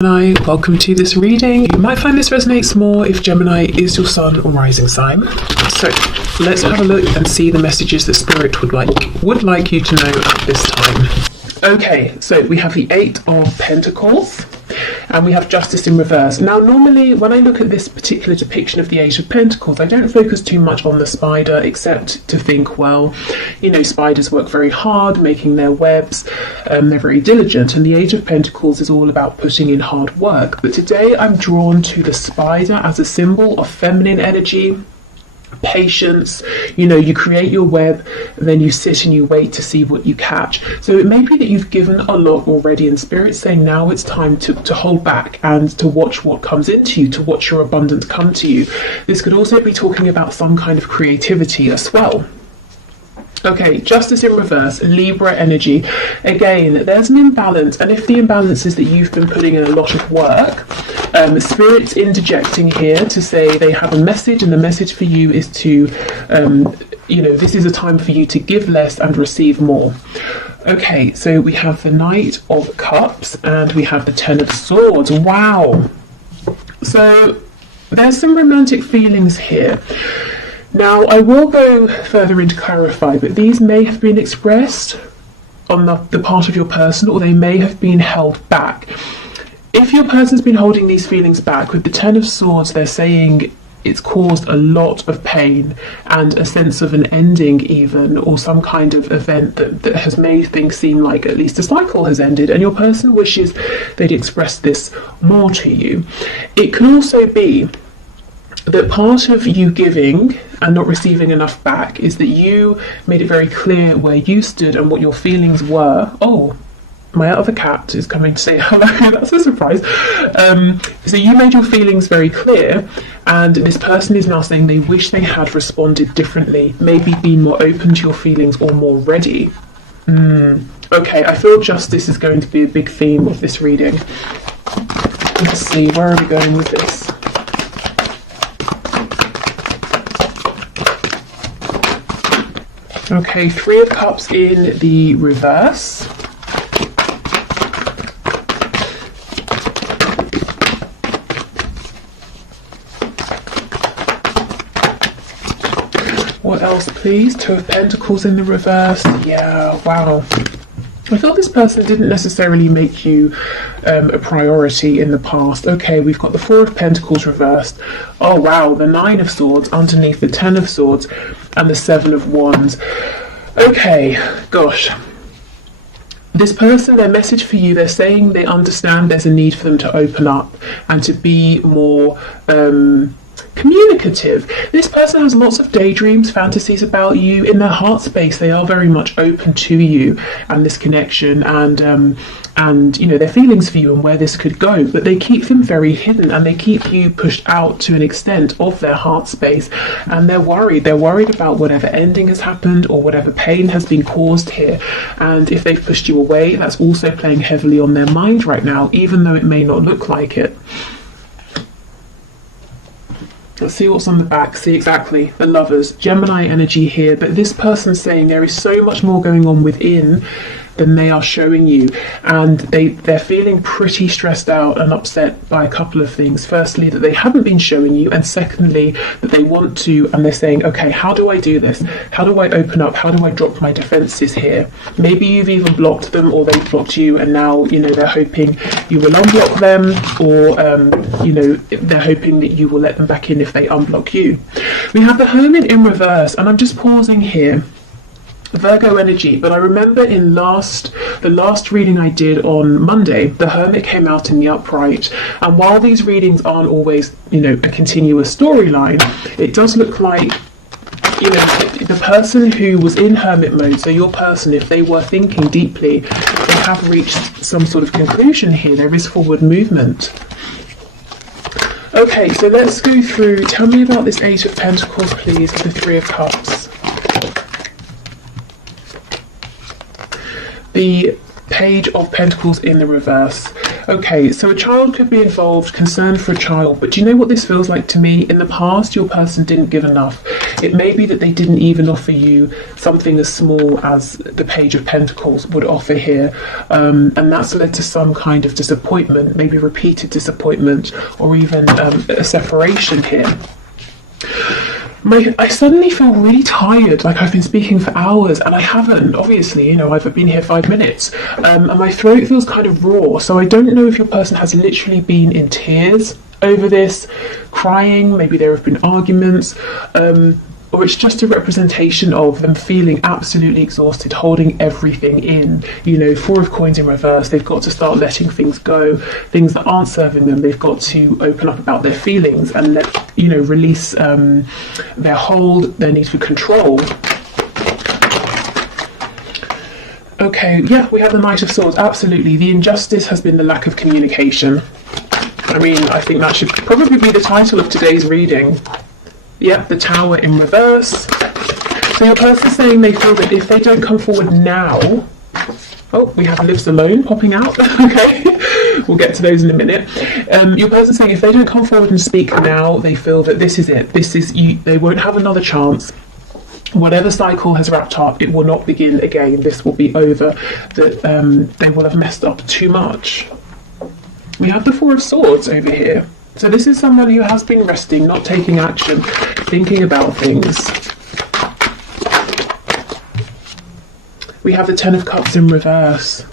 Gemini, welcome to this reading. You might find this resonates more if Gemini is your sun or rising sign. So let's have a look and see the messages that Spirit would like you to know at this time. Okay, so we have the Eight of Pentacles and we have Justice in reverse. Now normally when I look at this particular depiction of the Eight of Pentacles, I don't focus too much on the spider except to think, well, you know, spiders work very hard making their webs, they're very diligent, and the Eight of Pentacles is all about putting in hard work. But today I'm drawn to the spider as a symbol of feminine energy, patience. You know, you create your web and then you sit and you wait to see what you catch. So it may be that you've given a lot already and Spirit's saying now it's time to hold back and to watch what comes into you, to watch your abundance come to you. This could also be talking about some kind of creativity as well. Okay, Justice in reverse, Libra energy. Again, there's an imbalance, and if the imbalance is that you've been putting in a lot of work, Spirit's interjecting here to say they have a message, and the message for you is to, you know, this is a time for you to give less and receive more. Okay, so we have the Knight of Cups and we have the Ten of Swords. Wow. So there's some romantic feelings here. Now, I will go further in to clarify, but these may have been expressed on the part of your person, or they may have been held back. If your person's been holding these feelings back, with the Ten of Swords, they're saying it's caused a lot of pain and a sense of an ending even, or some kind of event that has made things seem like at least a cycle has ended, and your person wishes they'd express this more to you. It can also be that part of you giving and not receiving enough back is that you made it very clear where you stood and what your feelings were. Oh, my other cat is coming to say hello. That's a surprise. So you made your feelings very clear, and this person is now saying they wish they had responded differently, maybe been more open to your feelings or more ready. Okay, I feel justice is going to be a big theme of this reading. Let's see, where are we going with this? Okay, Three of Cups in the reverse. What else, please? Two of Pentacles in the reverse. Yeah, wow. I felt this person didn't necessarily make you a priority in the past. Okay, we've got the Four of Pentacles reversed. Oh wow, the Nine of Swords underneath the Ten of Swords and the Seven of Wands. Okay, gosh. This person, their message for you, they're saying they understand there's a need for them to open up and to be more communicative. This person has lots of daydreams, fantasies about you. In their heart space, they are very much open to you and this connection and you know, their feelings for you and where this could go, but they keep them very hidden and they keep you pushed out to an extent of their heart space, and they're worried about whatever ending has happened or whatever pain has been caused here. And if they've pushed you away, that's also playing heavily on their mind right now, even though it may not look like it. Let's see what's on the back. See, exactly, the Lovers, Gemini energy here, but this person's saying there is so much more going on within than they are showing you, and they're feeling pretty stressed out and upset by a couple of things. Firstly, that they haven't been showing you, and secondly, that they want to, and they're saying, okay, how do I do this? How do I open up? How do I drop my defenses here? Maybe you've even blocked them, or they've blocked you, and now, you know, they're hoping you will unblock them, or you know, they're hoping that you will let them back in if they unblock you. We have the Hermit in reverse, and I'm just pausing here. Virgo energy, but I remember in the last reading I did on Monday, the Hermit came out in the upright, and while these readings aren't always, you know, a continuous storyline, it does look like, you know, the person who was in Hermit mode, so your person, if they were thinking deeply, they have reached some sort of conclusion here. There is forward movement. Okay, so let's go through. Tell me about this Eight of Pentacles, please, with the Three of Cups. The Page of Pentacles in the reverse. Okay, so a child could be involved, concerned for a child, but do you know what this feels like to me? In the past, your person didn't give enough. It may be that they didn't even offer you something as small as the Page of Pentacles would offer here, and that's led to some kind of disappointment, maybe repeated disappointment, or even a separation here. I suddenly feel really tired, like I've been speaking for hours, and I haven't, obviously, you know, I've been here 5 minutes, and my throat feels kind of raw, so I don't know if your person has literally been in tears over this, crying, maybe there have been arguments, or it's just a representation of them feeling absolutely exhausted, holding everything in. You know, Four of Coins in reverse, they've got to start letting things go, things that aren't serving them. They've got to open up about their feelings and let, you know, release their hold, their need for control. Okay, yeah, we have the Knight of Swords, absolutely. The injustice has been the lack of communication. I mean, I think that should probably be the title of today's reading. Yep, the Tower in reverse. So your person's saying they feel that if they don't come forward now... Oh, we have Lives Alone popping out. Okay, we'll get to those in a minute. Your person's saying if they don't come forward and speak now, they feel that this is it. This is you. They won't have another chance. Whatever cycle has wrapped up, it will not begin again. This will be over. That they will have messed up too much. We have the Four of Swords over here. So this is someone who has been resting, not taking action, thinking about things. We have the Ten of Cups in reverse.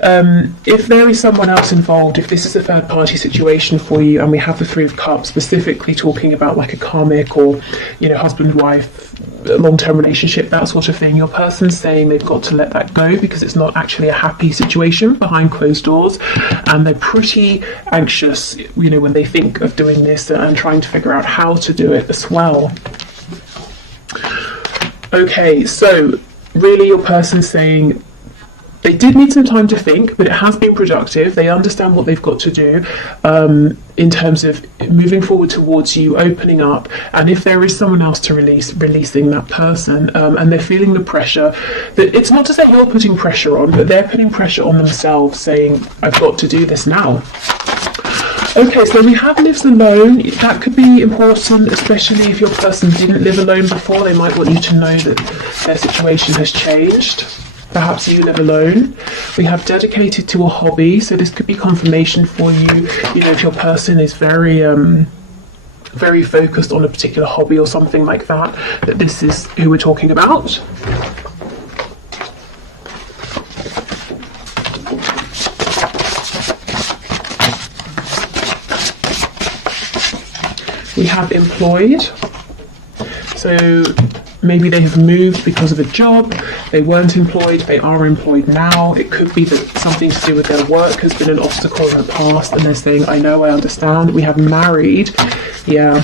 If there is someone else involved, if this is a third party situation for you, and we have the Three of Cups specifically talking about like a karmic or, you know, husband, wife, long-term relationship, that sort of thing, your person's saying they've got to let that go because it's not actually a happy situation behind closed doors, and they're pretty anxious, you know, when they think of doing this and trying to figure out how to do it as well. Okay, so really your person's saying they did need some time to think, but it has been productive. They understand what they've got to do in terms of moving forward towards you, opening up, and if there is someone else to releasing that person, and they're feeling the pressure. That it's not to say you're putting pressure on, but they're putting pressure on themselves, saying, I've got to do this now. Okay, so we have Lives Alone. That could be important, especially if your person didn't live alone before. They might want you to know that their situation has changed. Perhaps you live alone. We have Dedicated to a hobby, so this could be confirmation for you. You know, if your person is very very focused on a particular hobby or something like that, that this is who we're talking about. We have Employed. So maybe they have moved because of a job, they weren't employed, they are employed now. It could be that something to do with their work has been an obstacle in the past and they're saying, I know, I understand. We have Married. Yeah,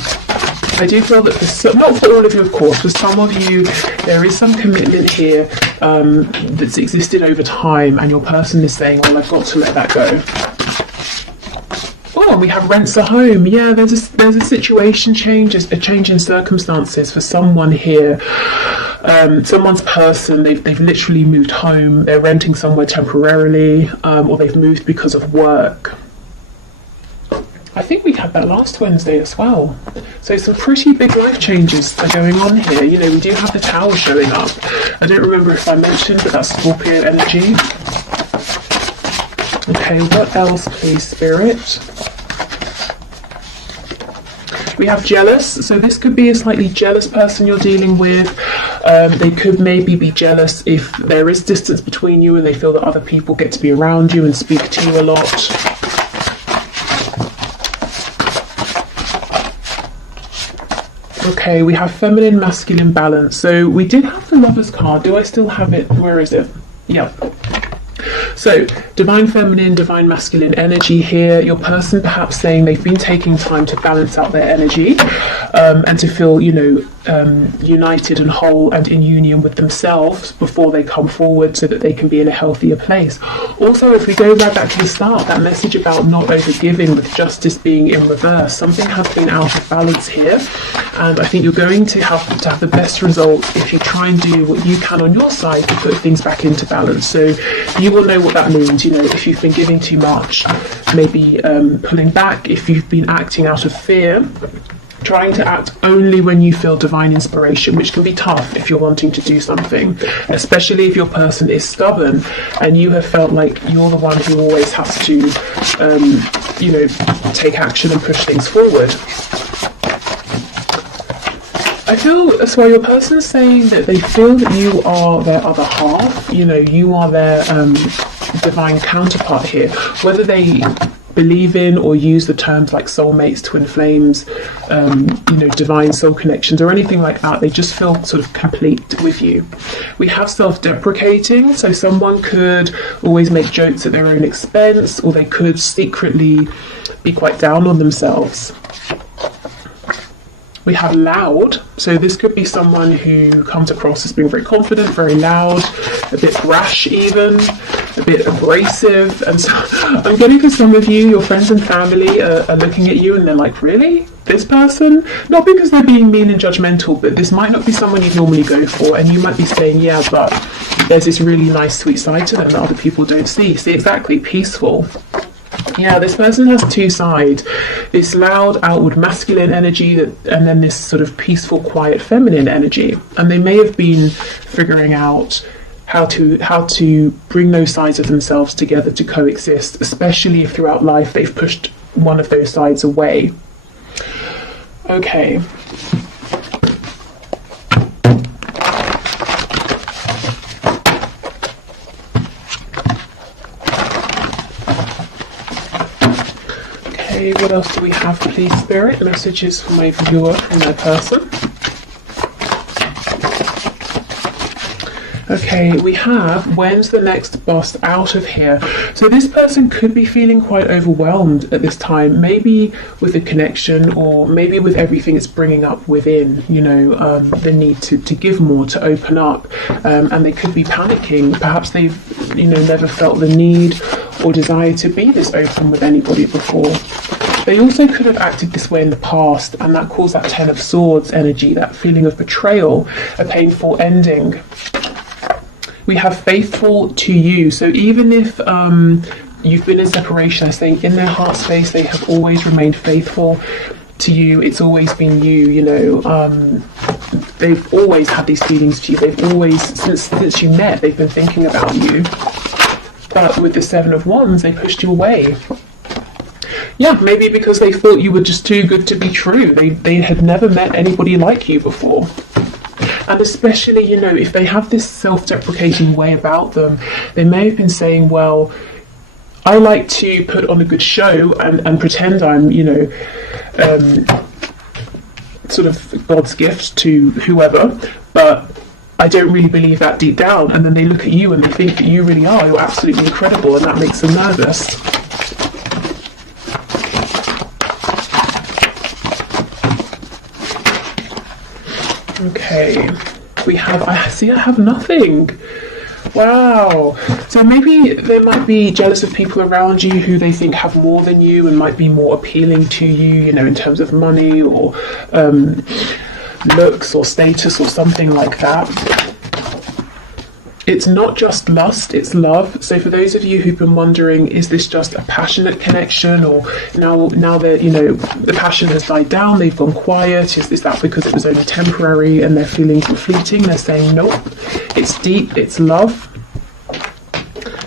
I do feel that not for all of you, of course, for some of you, there is some commitment here that's existed over time, and your person is saying, well, I've got to let that go. Oh, and we have Rents a Home. Yeah, there's a situation change, a change in circumstances for someone here. Someone's person, they've literally moved home, they're renting somewhere temporarily, or they've moved because of work. I think we had that last Wednesday as well. So some pretty big life changes are going on here. You know, we do have the Tower showing up. I don't remember if I mentioned, but that's Scorpio energy. Okay, what else, please, Spirit? We have Jealous. So this could be a slightly jealous person you're dealing with. They could maybe be jealous if there is distance between you and they feel that other people get to be around you and speak to you a lot. Okay, we have Feminine, Masculine balance. So we did have the Lovers card. Do I still have it? Where is it? Yeah. So, Divine Feminine, Divine Masculine energy here. Your person perhaps saying they've been taking time to balance out their energy and to feel, you know, united and whole and in union with themselves before they come forward so that they can be in a healthier place. Also, if we go right back to the start, that message about not overgiving with justice being in reverse, something has been out of balance here, and I think you're going to have the best result if you try and do what you can on your side to put things back into balance. So you will know what that means. you know, if you've been giving too much, maybe pulling back, if you've been acting out of fear, trying to act only when you feel divine inspiration, which can be tough if you're wanting to do something, especially if your person is stubborn and you have felt like you're the one who always has to, you know, take action and push things forward. I feel as well your person is saying that they feel that you are their other half, you know, you are their divine counterpart here, whether they believe in or use the terms like soulmates, twin flames, you know, divine soul connections or anything like that. They just feel sort of complete with you. We have self-deprecating, so someone could always make jokes at their own expense, or they could secretly be quite down on themselves. We have loud, so this could be someone who comes across as being very confident, very loud, a bit brash even, a bit abrasive. And so I'm getting for some of you, your friends and family are looking at you and they're like, really? This person? Not because they're being mean and judgmental, but this might not be someone you'd normally go for, and you might be saying, yeah, but there's this really nice sweet side to them that other people don't see. See, exactly, peaceful. Yeah, this person has two sides, this loud outward masculine energy and then this sort of peaceful quiet feminine energy, and they may have been figuring out how to bring those sides of themselves together to coexist, especially if throughout life they've pushed one of those sides away. Okay. What else do we have, please, Spirit? Messages for my viewer and their person. Okay, we have, when's the next bus out of here? So this person could be feeling quite overwhelmed at this time, maybe with the connection or maybe with everything it's bringing up within, you know, the need to give more, to open up, and they could be panicking. Perhaps they've, you know, never felt the need or desire to be this open with anybody before. They also could have acted this way in the past, and that caused that Ten of Swords energy, that feeling of betrayal, a painful ending. We have faithful to you. So even if you've been in separation, I think in their heart space they have always remained faithful to you. It's always been you, you know. They've always had these feelings for you. They've always, since you met, they've been thinking about you. But with the Seven of Wands, they pushed you away. Yeah, maybe because they thought you were just too good to be true. They had never met anybody like you before. And especially, you know, if they have this self-deprecating way about them, they may have been saying, well, I like to put on a good show and pretend I'm, you know, sort of God's gift to whoever, but I don't really believe that deep down. And then they look at you and they think that you really are, you're absolutely incredible, and that makes them nervous. Okay, we have, I have nothing. Wow. So maybe they might be jealous of people around you who they think have more than you and might be more appealing to you, you know, in terms of money or looks or status or something like that. It's not just lust, it's love. So for those of you who've been wondering, is this just a passionate connection, or now that, you know, the passion has died down, they've gone quiet, is that because it was only temporary and their feelings were fleeting? They're saying nope, it's deep, it's love.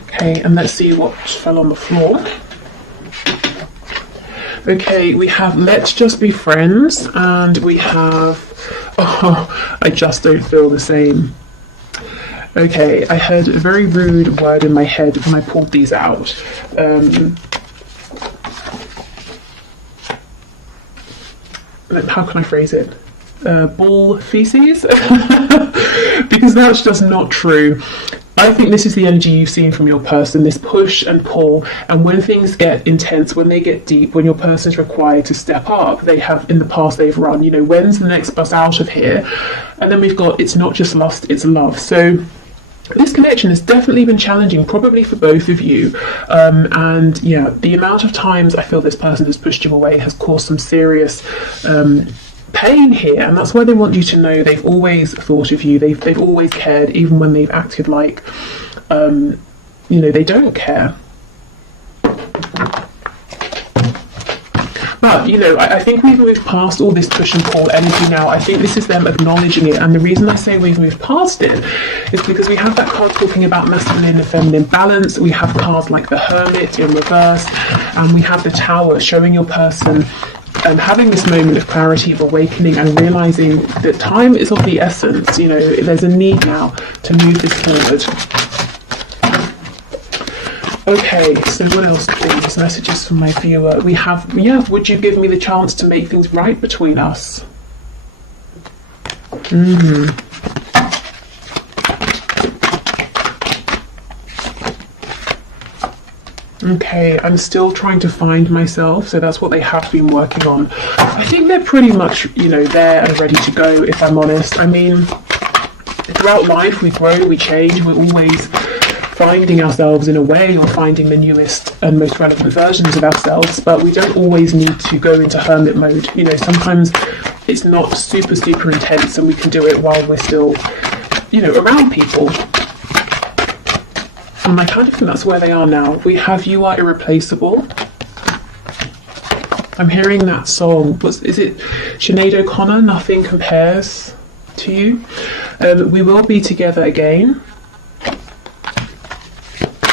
Okay, and let's see what fell on the floor. Okay, we have let's just be friends, and we have, oh, I just don't feel the same. Okay, I heard a very rude word in my head when I pulled these out. How can I phrase it? Bull feces? Because that's just not true. I think this is the energy you've seen from your person, this push and pull, and when things get intense, when they get deep, when your person's required to step up, they have, in the past, they've run, you know, when's the next bus out of here? And then we've got, it's not just lust, it's love. So this connection has definitely been challenging, probably for both of you. And yeah, the amount of times I feel this person has pushed you away has caused some serious pain here, and that's why they want you to know they've always thought of you, they've always cared, even when they've acted like you know, they don't care. But, you know, I think we've moved past all this push and pull energy now. I think this is them acknowledging it. And the reason I say we've moved past it is because we have that card talking about masculine and feminine balance. We have cards like the Hermit in reverse, and we have the Tower showing your person having this moment of clarity, of awakening, and realizing that time is of the essence. You know, there's a need now to move this forward. Okay, so what else, please? Messages from my viewer. We have, would you give me the chance to make things right between us? Okay, I'm still trying to find myself, so that's what they have been working on. I think they're pretty much, you know, there and ready to go, if I'm honest. I mean, throughout life, we grow, we change, we're always finding ourselves in a way, or finding the newest and most relevant versions of ourselves, but we don't always need to go into hermit mode. You know, sometimes it's not super intense and we can do it while we're still, you know, around people. And I kind of think that's where they are now. We have You Are Irreplaceable. I'm hearing that song. Is it Sinead O'Connor? Nothing Compares to You. We will be together again.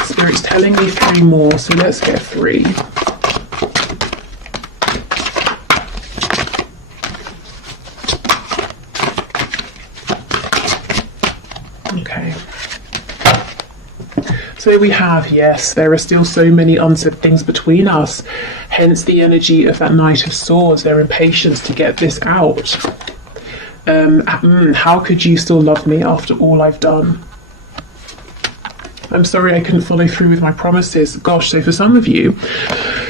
Spirit's telling me 3 more, so let's get 3. Okay. So we have, yes, there are still so many unsaid things between us, hence the energy of that Knight of Swords, their impatience to get this out. How could you still love me after all I've done? I'm sorry I couldn't follow through with my promises. Gosh, so for some of you,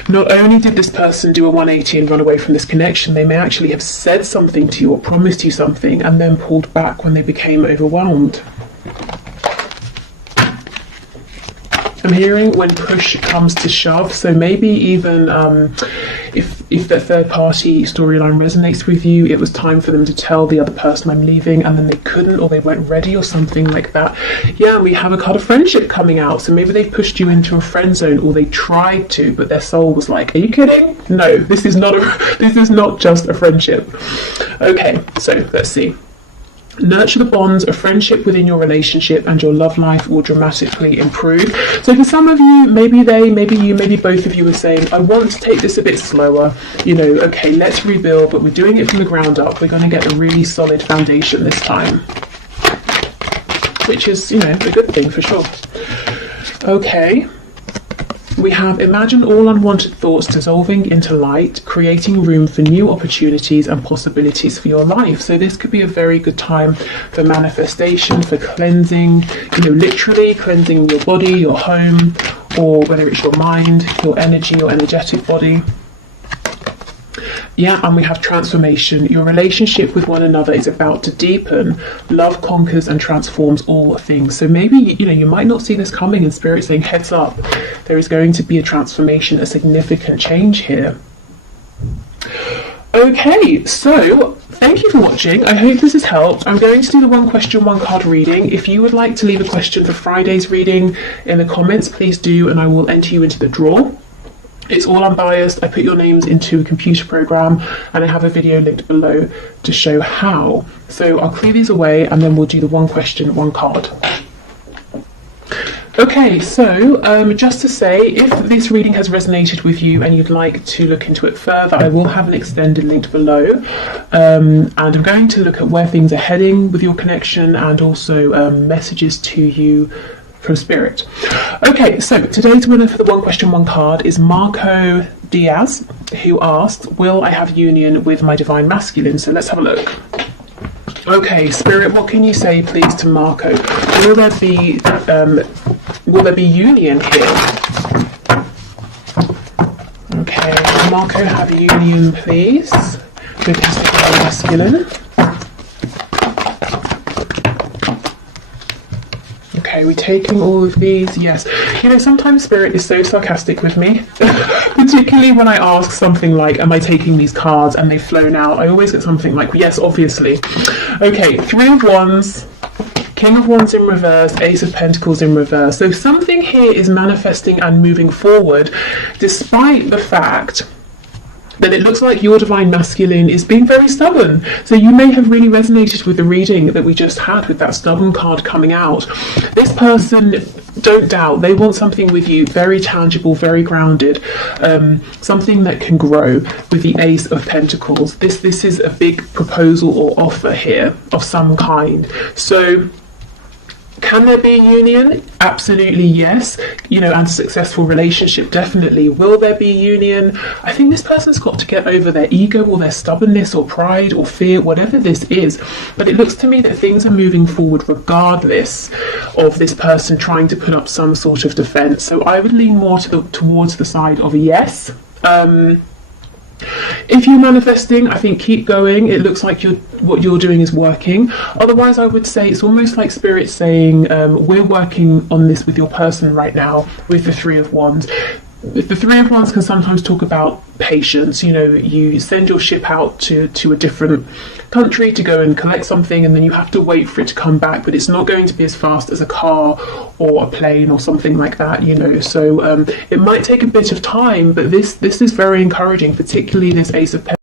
not only did this person do a 180 and run away from this connection, they may actually have said something to you or promised you something and then pulled back when they became overwhelmed. I'm hearing when push comes to shove, so maybe even if the third party storyline resonates with you, it was time for them to tell the other person I'm leaving and then they couldn't, or they weren't ready or something like that. Yeah, we have a card of friendship coming out, so maybe they pushed you into a friend zone, or they tried to, but their soul was like, are you kidding? No, this is not just a friendship. Okay, so let's see. Nurture the bonds of friendship within your relationship and your love life will dramatically improve. So for some of you, maybe both of you are saying, I want to take this a bit slower. You know, okay, let's rebuild, but we're doing it from the ground up. We're going to get a really solid foundation this time. Which is, you know, a good thing for sure. Okay. We have imagine all unwanted thoughts dissolving into light, creating room for new opportunities and possibilities for your life. So this could be a very good time for manifestation, for cleansing, you know, literally cleansing your body, your home, or whether it's your mind, your energy, your energetic body. Yeah, and we have transformation. Your relationship with one another is about to deepen. Love conquers and transforms all things. So maybe, you know, you might not see this coming, and Spirit saying, heads up, there is going to be a transformation, a significant change here. Okay, so thank you for watching. I hope this has helped. I'm going to do the 1 question, 1 card reading. If you would like to leave a question for Friday's reading in the comments, please do, and I will enter you into the draw. It's all unbiased. I put your names into a computer program and I have a video linked below to show how. So I'll clear these away and then we'll do the 1 question, 1 card. Okay, so just to say, if this reading has resonated with you and you'd like to look into it further, I will have an extended link below. And I'm going to look at where things are heading with your connection and also messages to you from Spirit. Okay, so today's winner for the 1 question, 1 card is Marco Diaz, who asked, will I have union with my divine masculine? So let's have a look. Okay, Spirit, what can you say please to Marco? Will there be union here? Okay, Marco, have union please with his divine masculine. Okay, we're taking all of these, yes. You know, sometimes Spirit is so sarcastic with me, particularly when I ask something like, am I taking these cards, and they've flown out. I always get something like, yes, obviously. Okay, 3 of Wands, King of Wands in reverse, Ace of Pentacles in reverse. So something here is manifesting and moving forward, despite the fact then it looks like your divine masculine is being very stubborn. So you may have really resonated with the reading that we just had with that stubborn card coming out. This person, don't doubt, they want something with you very tangible, very grounded, something that can grow with the Ace of Pentacles. This is a big proposal or offer here of some kind. So can there be a union? Absolutely yes. You know, and a successful relationship, definitely. Will there be a union? I think this person's got to get over their ego or their stubbornness or pride or fear, whatever this is. But it looks to me that things are moving forward regardless of this person trying to put up some sort of defense. So I would lean more towards the side of a yes. If you're manifesting, I think keep going. It looks like what you're doing is working. Otherwise, I would say it's almost like Spirit saying, we're working on this with your person right now with the Three of Wands. The Three of Wands can sometimes talk about patience. You know, you send your ship out to a different country to go and collect something, and then you have to wait for it to come back, but it's not going to be as fast as a car or a plane or something like that, you know. So it might take a bit of time, but this is very encouraging, particularly this Ace of Pentacles.